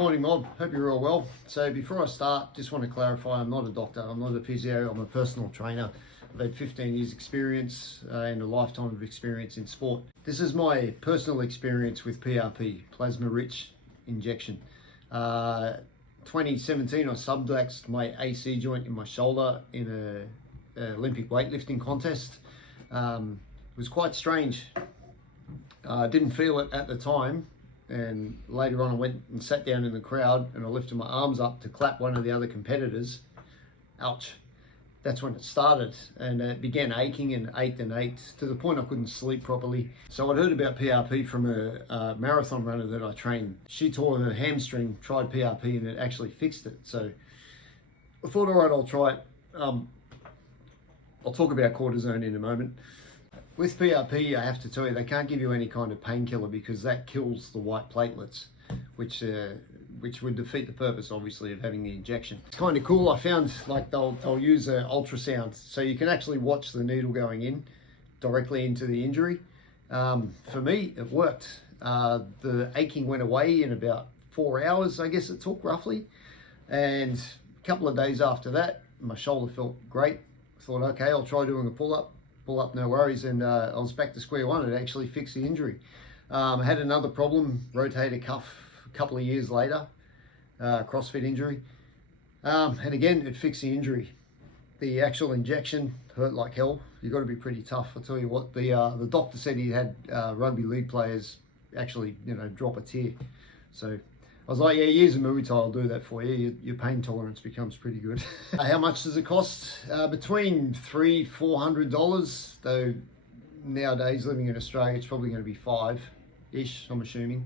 Morning mob, hope you're all well. So before I start, just want to clarify, I'm not a doctor, I'm not a physio, I'm a personal trainer. I've had 15 years experience and a lifetime of experience in sport. This is my personal experience with PRP, plasma-rich injection. 2017 I subluxed my AC joint in my shoulder in a Olympic weightlifting contest. It was quite strange. I didn't feel it at the time. And later on I went and sat down in the crowd and I lifted my arms up to clap one of the other competitors. Ouch. That's when it started, and it began aching and ached to the point I couldn't sleep properly. So I'd heard about PRP from a marathon runner that I trained. She tore her hamstring, tried PRP, and it actually fixed it. So I thought, all right, I'll try it. I'll talk about cortisone in a moment. With PRP, I have to tell you, they can't give you any kind of painkiller because that kills the white platelets, which would defeat the purpose, obviously, of having the injection. It's kind of cool. I found like they'll use an ultrasound, so you can actually watch the needle going in directly into the injury. For me, it worked. The aching went away in about 4 hours, I guess it took roughly. And a couple of days after that, my shoulder felt great. I thought, okay, I'll try doing a pull-up, no worries. And I was back to square one. It actually fixed the injury. I had another problem, rotator cuff, a couple of years later, CrossFit injury, and again it fixed the injury. The actual injection hurt like hell. You got to be pretty tough. I tell you what, the doctor said he had rugby league players actually drop a tear. So I was like, yeah, here's a Muay Thai, I'll do that for you. Your pain tolerance becomes pretty good. How much does it cost? Between $300-400, though nowadays living in Australia it's probably going to be $5-ish, I'm assuming.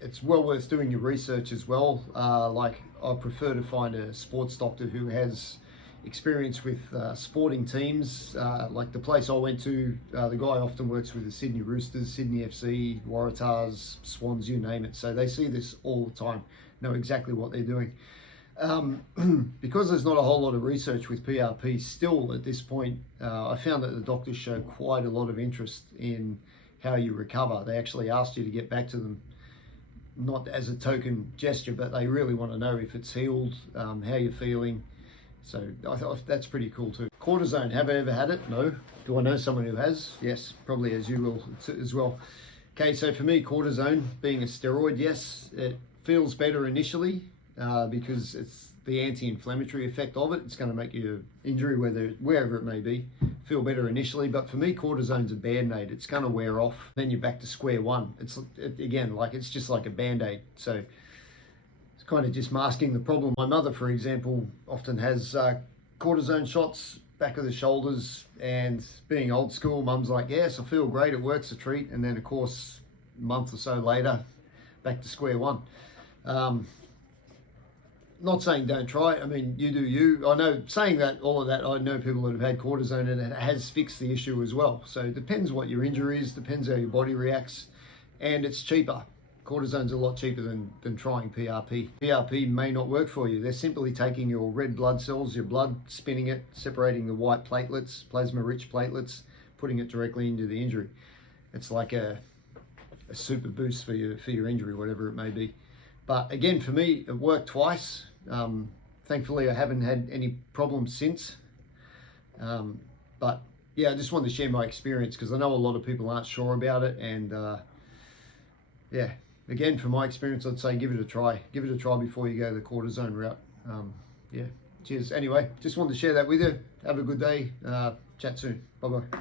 It's well worth doing your research as well. Like I prefer to find a sports doctor who has experience with sporting teams. Like the place I went to, the guy often works with the Sydney Roosters, Sydney FC, Waratahs, Swans, you name it. So they see this all the time, know exactly what they're doing. Because there's not a whole lot of research with PRP still at this point, I found that the doctors show quite a lot of interest in how you recover. They actually asked you to get back to them, not as a token gesture, but they really want to know if it's healed, how you're feeling. So I thought that's pretty cool too. Cortisone, have I ever had it? No. Do I know someone who has? Yes, probably as you will as well. Okay, so for me, cortisone being a steroid, yes, it feels better initially because it's the anti-inflammatory effect of it. It's going to make your injury, wherever it may be, feel better initially. But for me, cortisone's a band-aid. It's going to wear off. Then you're back to square one. Again, like it's just like a band-aid. So it's kind of just masking the problem. My mother, for example, often has cortisone shots, back of the shoulders, and being old school, mum's like, yes, I feel great, it works a treat. And then of course, a month or so later, back to square one. Not saying don't try it. I mean, you do you. I know, saying that, all of that, I know people that have had cortisone and it has fixed the issue as well. So it depends what your injury is, depends how your body reacts, and it's cheaper. Cortisone's a lot cheaper than trying PRP. PRP may not work for you. They're simply taking your red blood cells, your blood, spinning it, separating the white platelets, plasma-rich platelets, putting it directly into the injury. It's like a super boost for your injury, whatever it may be. But again, for me, it worked twice. Thankfully, I haven't had any problems since. But yeah, I just wanted to share my experience because I know a lot of people aren't sure about it. And yeah, again, from my experience, I'd say give it a try. Give it a try before you go the cortisone route. Yeah, cheers. Anyway, just wanted to share that with you. Have a good day. Chat soon. Bye-bye.